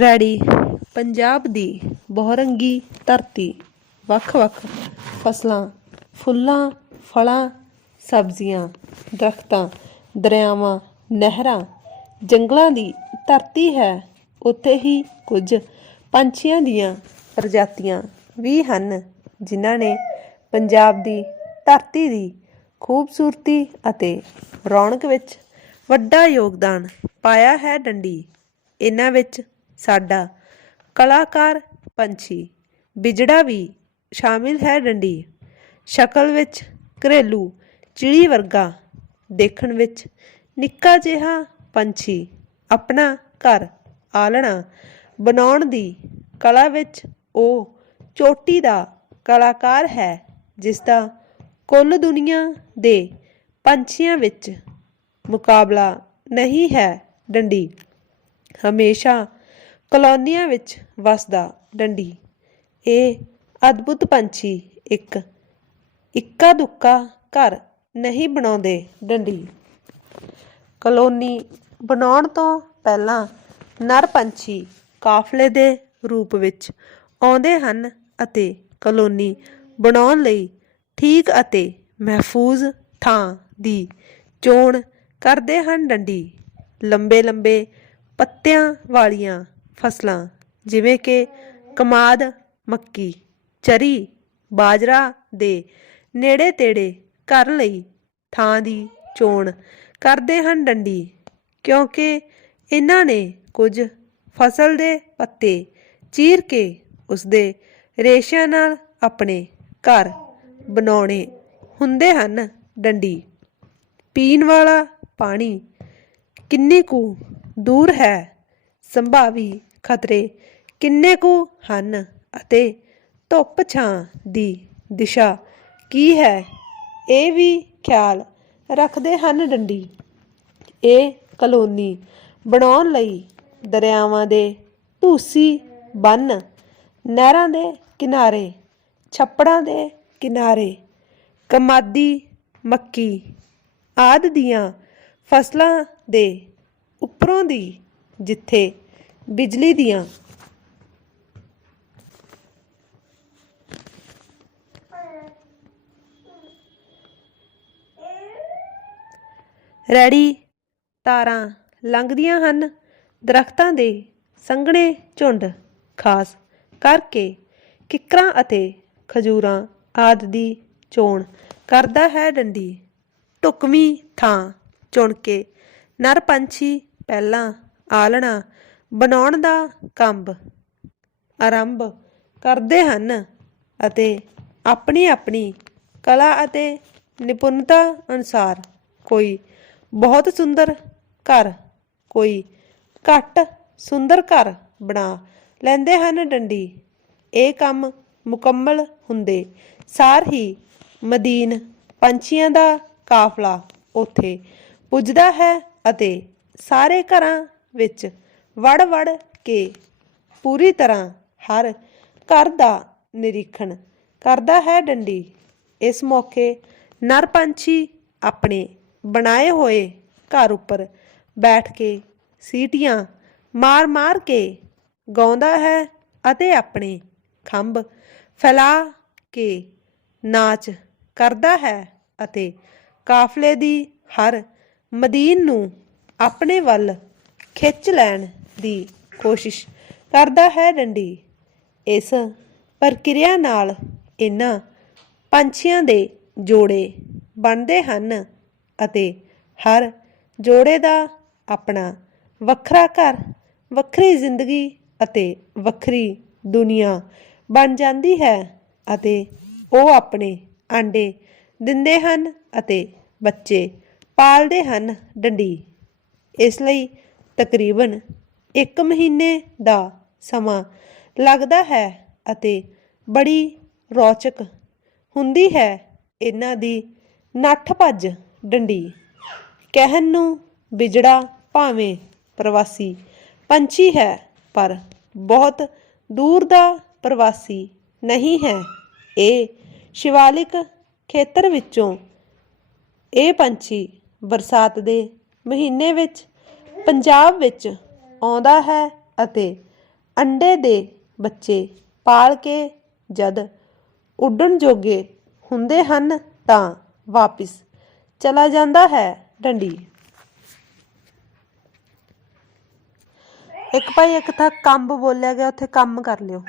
ਰੈੜੀ ਪੰਜਾਬ ਦੀ ਬਹੁਰੰਗੀ ਧਰਤੀ। ਵੱਖ-ਵੱਖ ਫਸਲਾਂ, ਫੁੱਲਾਂ, ਫਲਾਂ, ਸਬਜ਼ੀਆਂ, ਦਰਖਤਾਂ, ਦਰਿਆਵਾਂ, ਨਹਿਰਾਂ, ਜੰਗਲਾਂ ਦੀ ਧਰਤੀ ਹੈ। ਉੱਥੇ ਹੀ ਕੁਝ ਪੰਛੀਆਂ ਦੀਆਂ ਪ੍ਰਜਾਤੀਆਂ ਵੀ ਹਨ, ਜਿਨ੍ਹਾਂ ਨੇ ਪੰਜਾਬ ਦੀ ਧਰਤੀ ਦੀ ਖੂਬਸੂਰਤੀ ਅਤੇ ਰੌਣਕ ਵਿੱਚ ਵੱਡਾ ਯੋਗਦਾਨ ਪਾਇਆ ਹੈ ਡੰਡੀ। ਇਹਨਾਂ ਵਿੱਚ ਸਾਡਾ। ਕਲਾਕਾਰ, ਪੰਛੀ। ਬਿਜੜਾ ਵੀ ਸ਼ਾਮਿਲ ਹੈ ਡੰਡੀ। ਸ਼ਕਲ ਵਿੱਚ ਘਰੇਲੂ ਚਿੜੀ ਵਰਗਾ। ਦੇਖਣ ਵਿੱਚ ਨਿੱਕਾ ਜਿਹਾ ਪੰਛੀ। ਆਪਣਾ ਘਰ ਆਲਣਾ। ਬਣਾਉਣ ਦੀ ਕਲਾ ਵਿੱਚ ਉਹ ਚੋਟੀ ਦਾ ਕਲਾਕਾਰ ਹੈ, ਜਿਸ ਦਾ ਕੁੱਲ ਦੁਨੀਆ ਦੇ ਪੰਛੀਆਂ ਵਿੱਚ ਮੁਕਾਬਲਾ ਨਹੀਂ ਹੈ ਡੰਡੀ। ਹਮੇਸ਼ਾ ਕਲੋਨੀਆਂ ਵਿੱਚ ਵਸਦਾ ਡੰਡੀ। ਇਹ ਅਦਭੁਤ ਪੰਛੀ ਇੱਕ ਇੱਕਾ ਦੁੱਕਾ ਘਰ ਨਹੀਂ ਬਣਾਉਂਦੇ ਡੰਡੀ। ਕਲੋਨੀ ਬਣਾਉਣ ਤੋਂ ਪਹਿਲਾਂ ਨਰ ਪੰਛੀ ਕਾਫਲੇ ਦੇ ਰੂਪ ਵਿੱਚ ਆਉਂਦੇ ਹਨ ਅਤੇ ਕਲੋਨੀ ਬਣਾਉਣ ਲਈ ਠੀਕ ਅਤੇ ਮਹਿਫੂਜ਼ ਥਾਂ ਦੀ ਚੋਣ ਕਰਦੇ ਹਨ ਡੰਡੀ। ਲੰਬੇ ਲੰਬੇ ਪੱਤਿਆਂ ਵਾਲੀਆਂ ਫਸਲਾਂ, ਜਿਵੇਂ ਕਿ ਕਮਾਦ, ਮੱਕੀ, ਚਰੀ, ਬਾਜਰਾ ਦੇ ਨੇੜੇ ਤੇੜੇ ਘਰ ਲਈ ਥਾਂ ਦੀ ਚੋਣ ਕਰਦੇ ਹਨ ਡੰਡੀ, ਕਿਉਂਕਿ ਇਹਨਾਂ ਨੇ ਕੁਝ ਫਸਲ ਦੇ ਪੱਤੇ ਚੀਰ ਕੇ ਉਸਦੇ ਰੇਸ਼ਿਆਂ ਨਾਲ ਆਪਣੇ ਘਰ ਬਣਾਉਣੇ ਹੁੰਦੇ ਹਨ ਡੰਡੀ। ਪੀਣ ਵਾਲਾ ਪਾਣੀ ਕਿੰਨੀ ਕੁ ਦੂਰ ਹੈ ਸੰਭਾਵੀ ਖਤਰੇ ਕਿੰਨੇ ਕੁ ਹਨ ਅਤੇ ਧੁੱਪ ਛਾਂ ਦੀ ਦਿਸ਼ਾ ਕੀ ਹੈ? ਇਹ ਵੀ ਖਿਆਲ ਰੱਖਦੇ ਹਨ ਡੰਡੀ। ਇਹ ਕਲੋਨੀ ਬਣਾਉਣ ਲਈ ਦਰਿਆਵਾਂ ਦੇ ਢੂਸੀ ਬੰਨ, ਨਹਿਰਾਂ ਦੇ ਕਿਨਾਰੇ, ਛੱਪੜਾਂ ਦੇ ਕਿਨਾਰੇ, ਕਮਾਦੀ ਮੱਕੀ ਆਦਿ ਦੀਆਂ ਫਸਲਾਂ ਦੇ ਉੱਪਰੋਂ ਦੀ ਜਿੱਥੇ ਬਿਜਲੀ ਦੀਆਂ ਰੈੜੀ ਤਾਰਾਂ ਲੰਘਦੀਆਂ ਹਨ, ਦਰਖਤਾਂ ਦੇ ਸੰਘਣੇ ਝੁੰਡ ਖਾਸ ਕਰਕੇ ਕਿਕਰਾਂ ਅਤੇ ਖਜੂਰਾਂ ਆਦਿ ਦੀ ਚੋਣ ਕਰਦਾ ਹੈ ਡੰਡੀ। ਢੁਕਵੀਂ ਥਾਂ ਚੁਣ ਕੇ ਨਰ ਪੰਛੀ ਪਹਿਲਾਂ ਆਲਣਾ, ਬਣਾਉਣ ਦਾ ਕੰਮ ਆਰੰਭ ਕਰਦੇ ਹਨ ਅਤੇ ਆਪਣੀ ਆਪਣੀ ਕਲਾ ਅਤੇ ਨਿਪੁੰਨਤਾ ਅਨੁਸਾਰ ਕੋਈ ਬਹੁਤ ਸੁੰਦਰ ਘਰ, ਕੋਈ ਘੱਟ ਸੁੰਦਰ ਘਰ ਬਣਾ ਲੈਂਦੇ ਹਨ ਡੰਡੀ। ਇਹ ਕੰਮ ਮੁਕੰਮਲ ਹੁੰਦੇ ਸਾਰ ਹੀ ਮਦੀਨ ਪੰਛੀਆਂ ਦਾ ਕਾਫਲਾ ਉੱਥੇ ਪੁੱਜਦਾ ਹੈ ਅਤੇ ਸਾਰੇ ਘਰਾਂ ਵਿੱਚ ਵੜ ਵੜ ਕੇ ਪੂਰੀ ਤਰ੍ਹਾਂ ਹਰ ਘਰ ਦਾ ਨਿਰੀਖਣ ਕਰਦਾ ਹੈ ਡੰਡੀ। ਇਸ ਮੌਕੇ ਨਰ ਪੰਛੀ ਆਪਣੇ ਬਣਾਏ ਹੋਏ ਘਰ ਉੱਪਰ ਬੈਠ ਕੇ ਸੀਟੀਆਂ ਮਾਰ-ਮਾਰ ਕੇ ਗਾਉਂਦਾ ਹੈ ਅਤੇ ਆਪਣੇ ਖੰਭ ਫੈਲਾ ਕੇ ਨਾਚ ਕਰਦਾ ਹੈ ਅਤੇ ਕਾਫਲੇ ਦੀ ਹਰ ਮਦੀਨ ਨੂੰ ਆਪਣੇ ਵੱਲ ਖਿੱਚ ਲੈਣ ਦੀ ਕੋਸ਼ਿਸ਼ ਕਰਦਾ ਹੈ ਡੰਡੀ। ਇਸ ਪ੍ਰਕਿਰਿਆ ਨਾਲ ਇਹਨਾਂ ਪੰਛੀਆਂ ਦੇ ਜੋੜੇ ਬਣਦੇ ਹਨ ਅਤੇ ਹਰ ਜੋੜੇ ਦਾ ਆਪਣਾ ਵੱਖਰਾ ਘਰ, ਵੱਖਰੀ ਜ਼ਿੰਦਗੀ ਅਤੇ ਵੱਖਰੀ ਦੁਨੀਆ ਬਣ ਜਾਂਦੀ ਹੈ ਅਤੇ ਉਹ ਆਪਣੇ ਆਂਡੇ ਦਿੰਦੇ ਹਨ ਅਤੇ ਬੱਚੇ ਪਾਲਦੇ ਹਨ ਡੰਡੀ। ਇਸ ਲਈ ਤਕਰੀਬਨ 1 ਮਹੀਨੇ ਦਾ ਸਮਾਂ ਲੱਗਦਾ ਹੈ ਅਤੇ ਬੜੀ ਰੌਚਕ ਹੁੰਦੀ ਹੈ ਇਹਨਾਂ ਦੀ ਨੱਠ ਭੱਜ ਡੰਡੀ। ਕਹਿਣ ਨੂੰ ਬਿਜੜਾ ਭਾਵੇਂ ਪ੍ਰਵਾਸੀ ਪੰਛੀ ਹੈ, ਪਰ ਬਹੁਤ ਦੂਰ ਦਾ ਪ੍ਰਵਾਸੀ ਨਹੀਂ ਹੈ। ਇਹ ਸ਼ਿਵਾਲਿਕ ਖੇਤਰ ਵਿੱਚੋਂ ਇਹ ਪੰਛੀ ਬਰਸਾਤ ਦੇ ਮਹੀਨੇ ਵਿੱਚ ਪੰਜਾਬ ਵਿੱਚ ਆਉਂਦਾ ਹੈ ਅਤੇ ਅੰਡੇ ਦੇ ਬੱਚੇ ਪਾਲ ਕੇ ਜਦ ਉੱਡਣ ਜੋਗੇ ਹੁੰਦੇ ਹਨ ਤਾਂ ਵਾਪਿਸ ਚਲਾ ਜਾਂਦਾ ਹੈ ਡੰਡੀ। ਇੱਕ ਭਾਈ ਇੱਕ ਤਾਂ ਕੰਬ ਬੋਲਿਆ ਗਿਆ, ਉੱਥੇ ਕੰਮ ਕਰ ਲਿਓ।